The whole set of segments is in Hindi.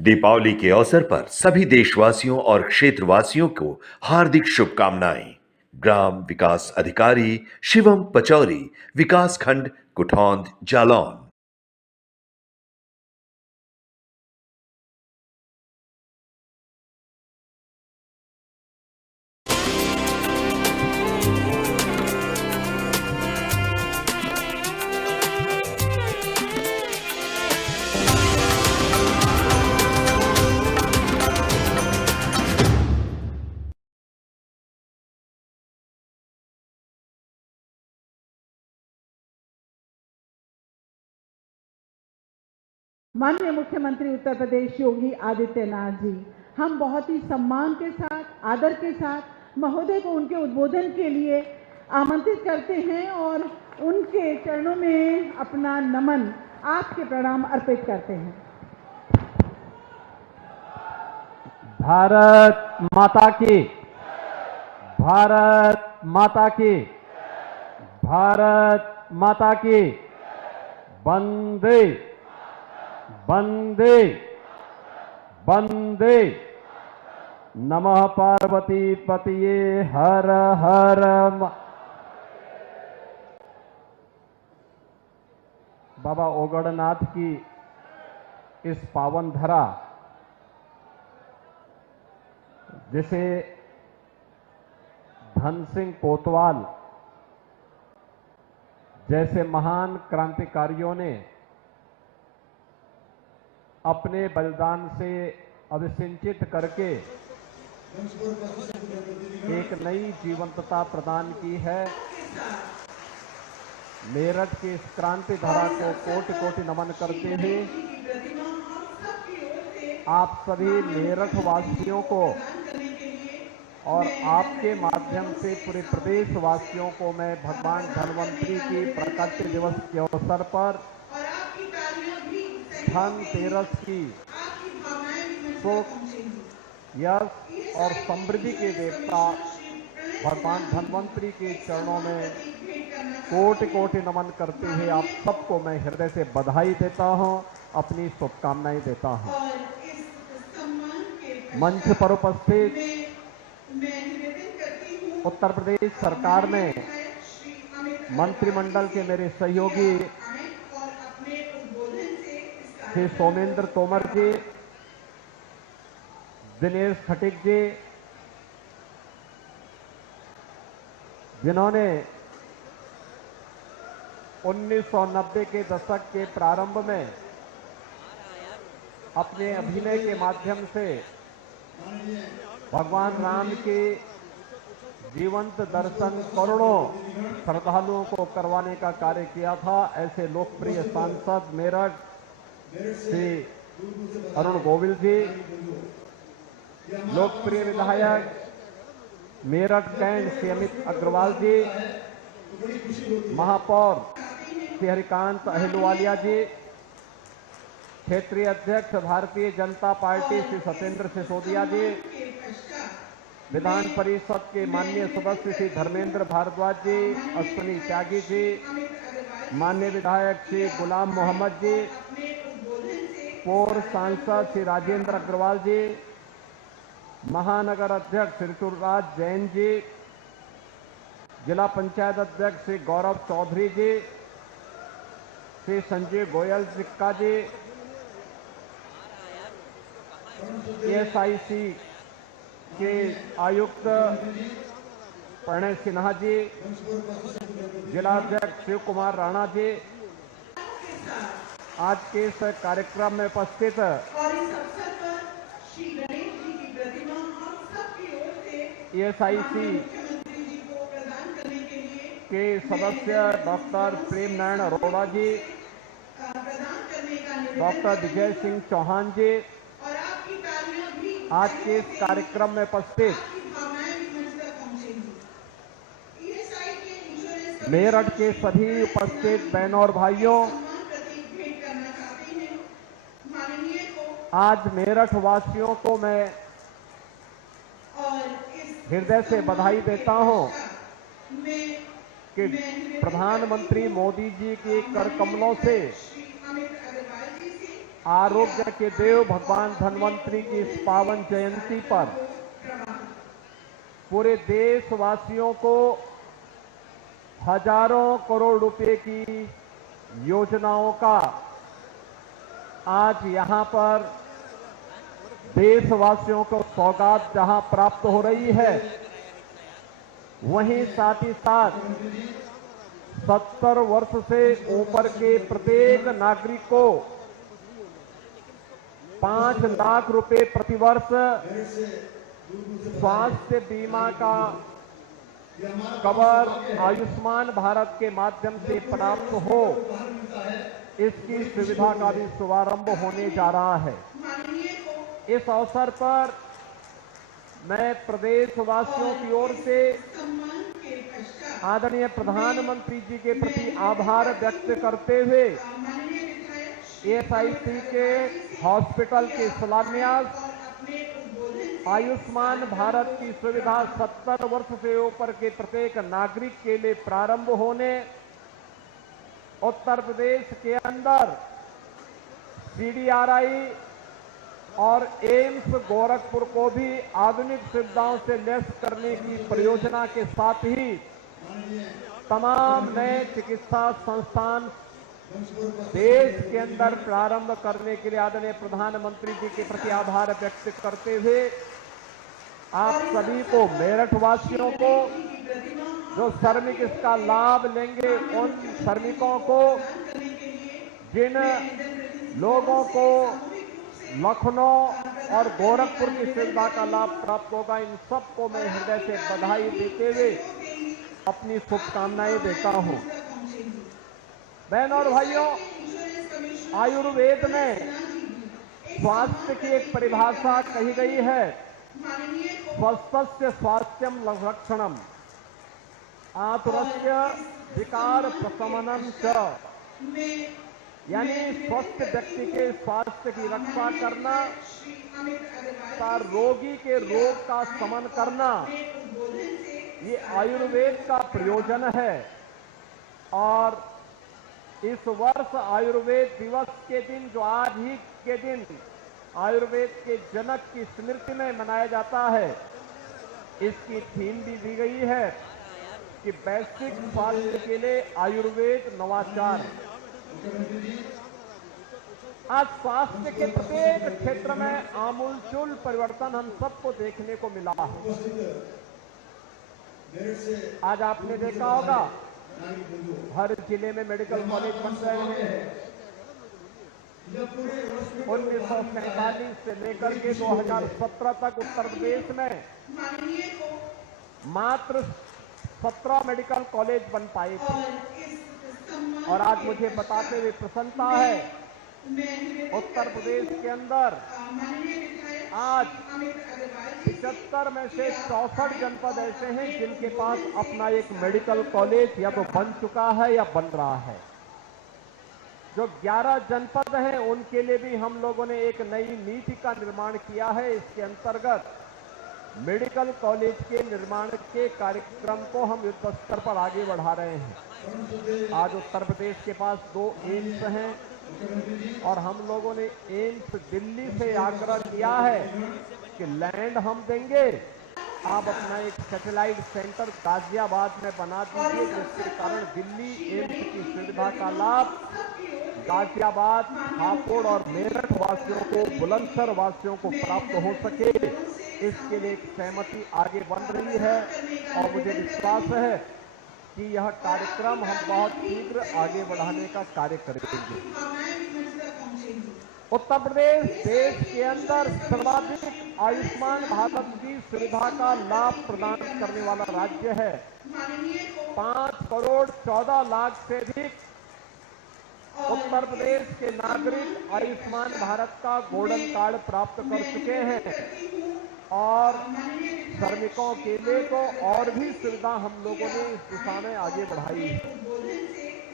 दीपावली के अवसर पर सभी देशवासियों और क्षेत्रवासियों को हार्दिक शुभकामनाएं। ग्राम विकास अधिकारी शिवम पचौरी, विकास खंड कुठौंद, जालौन। माननीय मुख्यमंत्री उत्तर प्रदेश योगी आदित्यनाथ जी, हम बहुत ही सम्मान के साथ, आदर के साथ महोदय को उनके उद्बोधन के लिए आमंत्रित करते हैं और उनके चरणों में अपना नमन, आपके प्रणाम अर्पित करते हैं। भारत माता की, भारत माता की, भारत माता की। वंदे वंदे वंदे। नमः पार्वती पतिये हर हर। बाबा ओगड़नाथ की इस पावन धरा, जिसे धन सिंह कोतवाल जैसे महान क्रांतिकारियों ने अपने बलिदान से अभिसिंचित करके एक नई जीवंतता प्रदान की है। मेरठ की इस क्रांति धारा को कोटि कोटि नमन करते हुए आप सभी मेरठ वासियों को और आपके माध्यम से पूरे प्रदेश वासियों को मैं भगवान धन्वंतरी की प्रकट दिवस के अवसर पर धनतेरस की सुख, यश और समृद्धि के देवता भगवान धन्वंतरी के चरणों में कोटि कोटि नमन करते हुए आप सबको मैं हृदय से बधाई देता हूं, अपनी शुभकामनाएं देता हूं। मंच पर उपस्थित उत्तर प्रदेश सरकार में मंत्रिमंडल के मेरे सहयोगी श्री सोमेंद्र तोमर जी, दिनेश खटिक जी, जिन्होंने 1990 के दशक के प्रारंभ में अपने अभिनय के माध्यम से भगवान राम के जीवंत दर्शन करोड़ों श्रद्धालुओं को करवाने का कार्य किया था। ऐसे लोकप्रिय सांसद मेरठ श्री अरुण गोविल जी, लोकप्रिय विधायक मेरठ कैंट श्री अमित अग्रवाल जी, महापौर श्री हरिकांत अहिलवालिया जी, क्षेत्रीय अध्यक्ष भारतीय जनता पार्टी श्री सत्येंद्र सिसोदिया जी, विधान परिषद के माननीय सदस्य श्री धर्मेंद्र भारद्वाज जी, अश्विनी त्यागी जी, माननीय विधायक श्री गुलाम मोहम्मद जी, पूर्व सांसद श्री राजेंद्र अग्रवाल जी, महानगर अध्यक्ष ऋतुराज जैन जी, जिला पंचायत अध्यक्ष श्री गौरव चौधरी जी, श्री संजय गोयल सिक्का जी, एएसआईसी के आयुक्त प्रणय सिन्हा जी, जिला अध्यक्ष शिव कुमार राणा जी, आज के इस कार्यक्रम में उपस्थित एएसआईसी के सदस्य डॉक्टर प्रेम नारायण अरोड़ा जी, डॉक्टर विजय सिंह चौहान जी, आज के इस कार्यक्रम में उपस्थित मेरठ के सभी उपस्थित बहनों और भाइयों, आज मेरठ वासियों को मैं हृदय से बधाई देता हूं कि प्रधानमंत्री मोदी जी के कर कमलों से आरोग्य के देव भगवान धन्वंतरी की इस पावन जयंती पर पूरे देशवासियों को हजारों करोड़ रुपए की योजनाओं का आज यहां पर देशवासियों को सौगात जहां प्राप्त हो रही है, वहीं साथ ही साथ 70 वर्ष से ऊपर के प्रत्येक नागरिक को 5 लाख रुपए प्रतिवर्ष स्वास्थ्य बीमा का कवर आयुष्मान भारत के माध्यम से प्राप्त हो, इसकी सुविधा का भी शुभारंभ होने जा रहा है। इस अवसर पर मैं प्रदेशवासियों की ओर से आदरणीय प्रधानमंत्री जी के प्रति आभार व्यक्त करते हुए एएसआईसी के हॉस्पिटल के शिलान्यास, आयुष्मान भारत की सुविधा 70 वर्ष से ऊपर के प्रत्येक नागरिक के लिए प्रारंभ होने, उत्तर प्रदेश के अंदर सीडीआरआई और एम्स गोरखपुर को भी आधुनिक सुविधाओं से लैस करने की परियोजना के साथ ही तमाम नए चिकित्सा संस्थान देश के अंदर प्रारंभ करने के लिए आदरणीय प्रधानमंत्री जी के प्रति आभार व्यक्त करते हुए आप सभी को, मेरठ वासियों को, जो श्रमिक इसका लाभ लेंगे, उन श्रमिकों को, जिन लोगों को लखनऊ और गोरखपुर की सुविधा का लाभ प्राप्त होगा, इन सबको मैं हृदय से बधाई देते हुए अपनी शुभकामनाएं देता हूं। बहनों और भाइयों, आयुर्वेद में स्वास्थ्य की एक परिभाषा कही गई है, स्वस्थस्य स्वास्थ्यम लक्षणम आतुरस्य विकार प्रशमनम च, यानी स्वस्थ व्यक्ति के स्वास्थ्य की रक्षा करना, रोगी के रोग का शमन करना, ये आयुर्वेद का प्रयोजन है। और इस वर्ष आयुर्वेद दिवस के दिन, जो आज ही के दिन आयुर्वेद के जनक की स्मृति में मनाया जाता है, इसकी थीम भी दी गई है कि वैश्विक स्वास्थ्य के लिए आयुर्वेद नवाचार। आज स्वास्थ्य के प्रत्येक क्षेत्र में आमूलचूल परिवर्तन हम सबको देखने को मिला है। आज आपने देखा होगा हर जिले में मेडिकल कॉलेज बन रहे हैं। 1947 से लेकर के 2017 तक उत्तर प्रदेश में मात्र 17 मेडिकल कॉलेज बन पाए थे। और आज मुझे बताते हुए प्रसन्नता है, उत्तर प्रदेश के अंदर आज 75 में से 64 जनपद ऐसे हैं जिनके पास अपना एक मेडिकल कॉलेज या तो बन चुका है या बन रहा है। जो 11 जनपद हैं उनके लिए भी हम लोगों ने एक नई नीति का निर्माण किया है। इसके अंतर्गत मेडिकल कॉलेज के निर्माण के कार्यक्रम को हम युद्ध स्तर पर आगे बढ़ा रहे हैं। आज उत्तर प्रदेश के पास 2 एम्स हैं और हम लोगों ने एम्स दिल्ली से आग्रह किया है कि लैंड हम देंगे, आप अपना एक सैटेलाइट सेंटर गाजियाबाद में बना दीजिए, जिसके कारण दिल्ली एम्स की सुविधा का लाभ गाजियाबाद, हापुड़ और मेरठ वासियों को, बुलंदशहर वासियों को प्राप्त हो सके, इसके लिए एक सहमति आगे बन रही है। और मुझे विश्वास है कि यह कार्यक्रम हम बहुत शीघ्र आगे बढ़ाने का कार्य करेंगे। उत्तर प्रदेश देश के अंदर सर्वाधिक आयुष्मान भारत की सुविधा का लाभ प्रदान करने वाला राज्य है। 5 करोड़ 14 लाख से अधिक उत्तर प्रदेश के नागरिक आयुष्मान भारत का गोल्डन कार्ड प्राप्त कर चुके हैं। और श्रमिकों के लिए तो और भी सुविधा हम लोगों ने इस दिशा में आगे बढ़ाई है।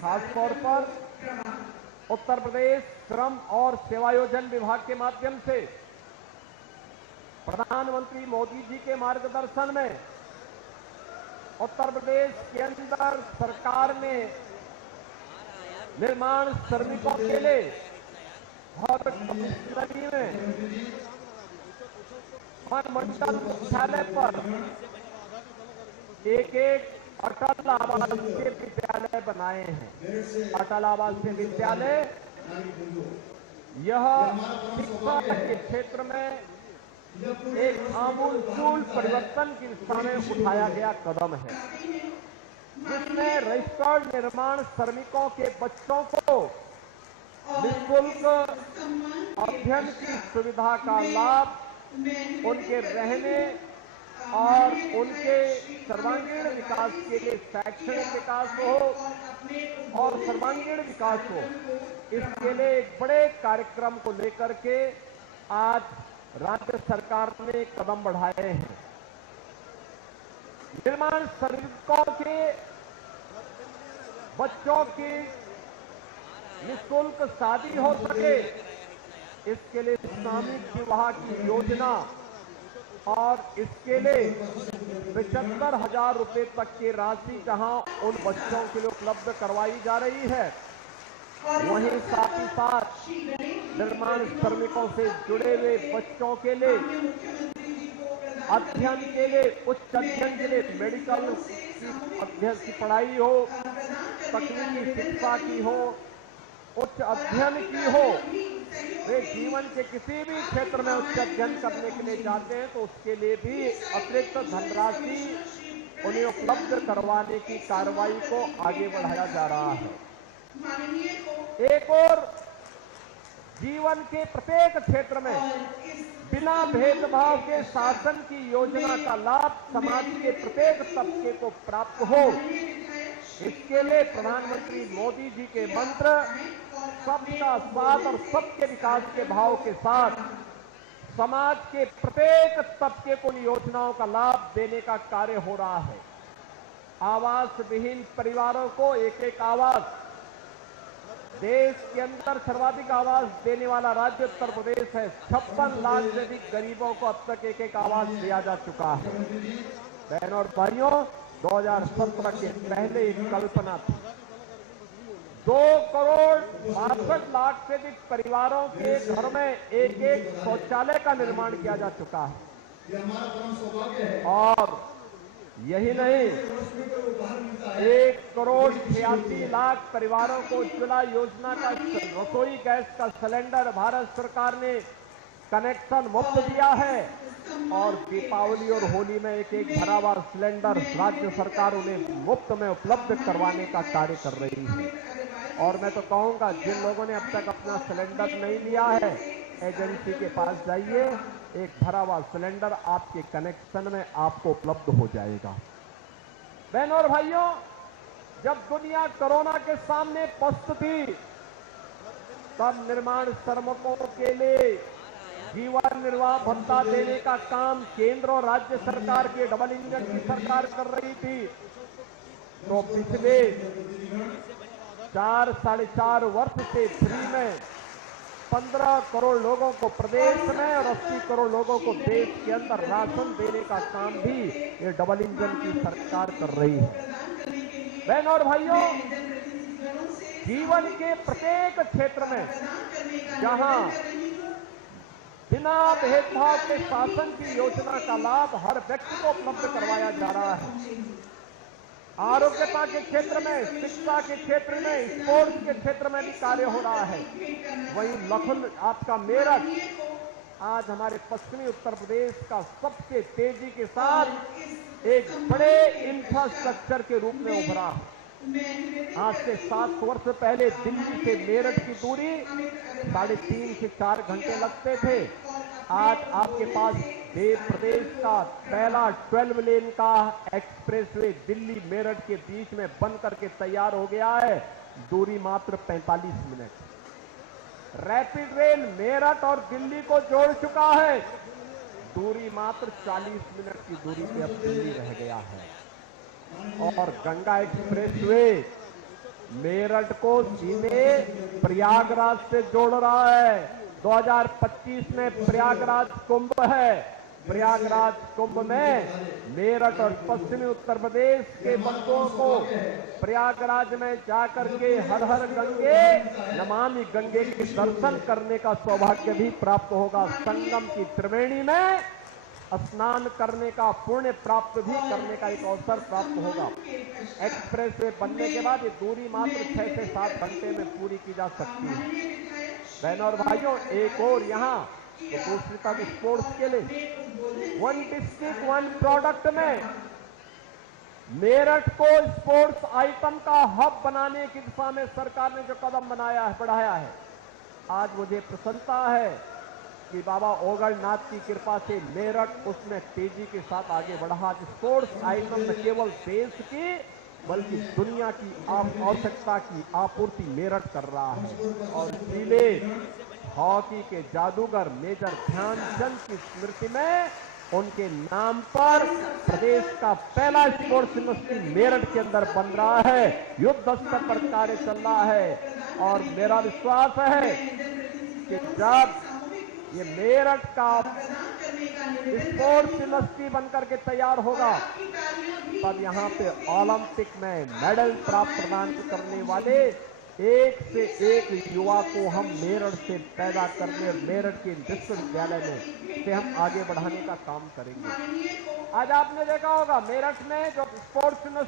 खासतौर पर उत्तर प्रदेश श्रम और सेवायोजन विभाग के माध्यम से प्रधानमंत्री मोदी जी के मार्गदर्शन में उत्तर प्रदेश के अंदर सरकार ने निर्माण श्रमिकों के लिए और कमिश्नरी में वन मंडल मुख्यालय पर एक अटल आवासीय विद्यालय बनाए हैं। अटल आवासीय विद्यालय यह शिक्षा के क्षेत्र में एक आमूलचूल परिवर्तन की दिशा में उठाया गया कदम है, जिसमें रजिस्टर्ड निर्माण श्रमिकों के बच्चों को निःशुल्क अध्ययन की सुविधा का लाभ उनके रहने और उनके सर्वांगीण विकास के लिए शैक्षणिक विकास हो और सर्वांगीण विकास हो, इसके लिए एक बड़े कार्यक्रम को लेकर के आज राज्य सरकार ने कदम बढ़ाए हैं। निर्माण श्रमिकों के बच्चों की निःशुल्क शादी हो सके, इसके लिए सामूहिक विवाह की योजना और इसके लिए 75,000 रुपए तक की राशि जहां उन बच्चों के लिए उपलब्ध करवाई जा रही है, वहीं साथ ही साथ निर्माण श्रमिकों से जुड़े हुए बच्चों के लिए अध्ययन के लिए, उच्च अध्ययन के लिए मेडिकल अध्ययन की पढ़ाई हो, तकनीकी शिक्षा की हो, उच्च अध्ययन की हो, वे जीवन के किसी भी क्षेत्र में उच्च अध्ययन करने के लिए जाते हैं तो उसके लिए भी अतिरिक्त धनराशि उन्हें उपलब्ध करवाने की कार्रवाई को आगे बढ़ाया जा रहा है। एक और जीवन के प्रत्येक क्षेत्र में बिना भेदभाव के शासन की योजना का लाभ समाज के प्रत्येक तबके को प्राप्त हो, इसके लिए प्रधानमंत्री मोदी जी के मंत्र सबका साथ और सबके विकास के भाव के साथ समाज के प्रत्येक तबके को इन योजनाओं का लाभ देने का कार्य हो रहा है। आवास विहीन परिवारों को एक एक आवास, देश के अंदर सर्वाधिक आवास देने वाला राज्य उत्तर प्रदेश है। 56 लाख से अधिक गरीबों को अब तक एक एक आवास दिया जा चुका है। बहनों और भाइयों, 2017 के पहले एक कल्पना थी, 2 करोड़ 62 लाख से अधिक परिवारों के घर में एक एक शौचालय का निर्माण किया जा चुका है। और यही नहीं, 1 करोड़ 86 लाख परिवारों को उज्ज्वला योजना का रसोई गैस का सिलेंडर भारत सरकार ने कनेक्शन मुफ्त दिया है और दीपावली और होली में एक एक भरा हुआ सिलेंडर राज्य सरकार उन्हें मुफ्त में उपलब्ध करवाने का कार्य कर रही है। और मैं तो कहूंगा, जिन लोगों ने अब तक अपना सिलेंडर नहीं लिया है, एजेंसी के पास जाइए, एक भरा हुआ सिलेंडर आपके कनेक्शन में आपको उपलब्ध हो जाएगा। बहनों और भाइयों, जब दुनिया कोरोना के सामने पस्त थी, तब निर्माण श्रमिकों के लिए जीवन निर्वाह भत्ता देने का काम केंद्र और राज्य सरकार के डबल इंजन की सरकार कर रही थी। तो पिछले 4-4.5 वर्ष से फ्री में 15 करोड़ लोगों को प्रदेश में और 80 करोड़ लोगों को देश के अंदर राशन देने का काम भी ये डबल इंजन की सरकार कर रही है। बहनों और भाइयों, जीवन के प्रत्येक क्षेत्र में जहां बिना भेदभाव के शासन की योजना का लाभ हर व्यक्ति को उपलब्ध करवाया जा रहा है, आरोग्यता के क्षेत्र में, शिक्षा के क्षेत्र में, स्पोर्ट्स के क्षेत्र में भी कार्य हो रहा है। वहीं लखनऊ, आपका मेरठ आज हमारे पश्चिमी उत्तर प्रदेश का सबसे तेजी के साथ एक बड़े इंफ्रास्ट्रक्चर के रूप में उभरा। आज से 7 वर्ष पहले दिल्ली से मेरठ की दूरी 3.5 से 4 घंटे लगते थे। आज आपके पास प्रदेश का पहला 12 लेन का एक्सप्रेसवे दिल्ली मेरठ के बीच में बन करके तैयार हो गया है, दूरी मात्र 45 मिनट। रैपिड रेल मेरठ और दिल्ली को जोड़ चुका है, दूरी मात्र 40 मिनट की दूरी पे अब दिल्ली रह गया है। और गंगा एक्सप्रेसवे मेरठ को सीधे प्रयागराज से जोड़ रहा है। 2025 में प्रयागराज कुंभ है, प्रयागराज कुंभ में मेरठ और पश्चिमी उत्तर प्रदेश के बंधुओं को प्रयागराज में जाकर के हर हर गंगे नमामि गंगे के दर्शन करने का सौभाग्य भी प्राप्त होगा। संगम की त्रिवेणी में स्नान करने का पुण्य प्राप्त भी करने का एक अवसर प्राप्त होगा। एक्सप्रेस वे बनने के बाद ये दूरी मात्र 6 से 7 घंटे में पूरी की जा सकती है। बहनों और भाइयों, एक और यहाँ तो दूसरी तरफ स्पोर्ट्स के लिए वन डिस्ट्रिक्ट वन प्रोडक्ट में मेरठ को स्पोर्ट्स आइटम का हब बनाने की दिशा में सरकार ने जो कदम बढ़ाया है, आज मुझे प्रसन्नता है कि बाबा ओगलनाथ की कृपा से मेरठ उसमें तेजी के साथ आगे बढ़ा। स्पोर्ट्स आइटम न केवल देश की बल्कि दुनिया की आवश्यकता की आपूर्ति मेरठ कर रहा है। और इसीलिए हॉकी के जादूगर मेजर ध्यानचंद की स्मृति में उनके नाम पर प्रदेश का पहला स्पोर्ट्स यूनिवर्सिटी मेरठ के अंदर बन रहा है। युद्ध स्तर पर कार्य चल रहा है और मेरा विश्वास है कि जब ये मेरठ का स्पोर्ट्स यूनिवर्सिटी बनकर के तैयार होगा तब यहाँ पे ओलंपिक में मेडल प्राप्त प्रदान करने वाले एक से एक युवा को हम मेरठ से पैदा करने और मेरठ के विश्वविद्यालय में से हम आगे बढ़ाने का काम करेंगे। आज आपने देखा होगा मेरठ में जो स्पोर्ट्स यूनिवर्सिटी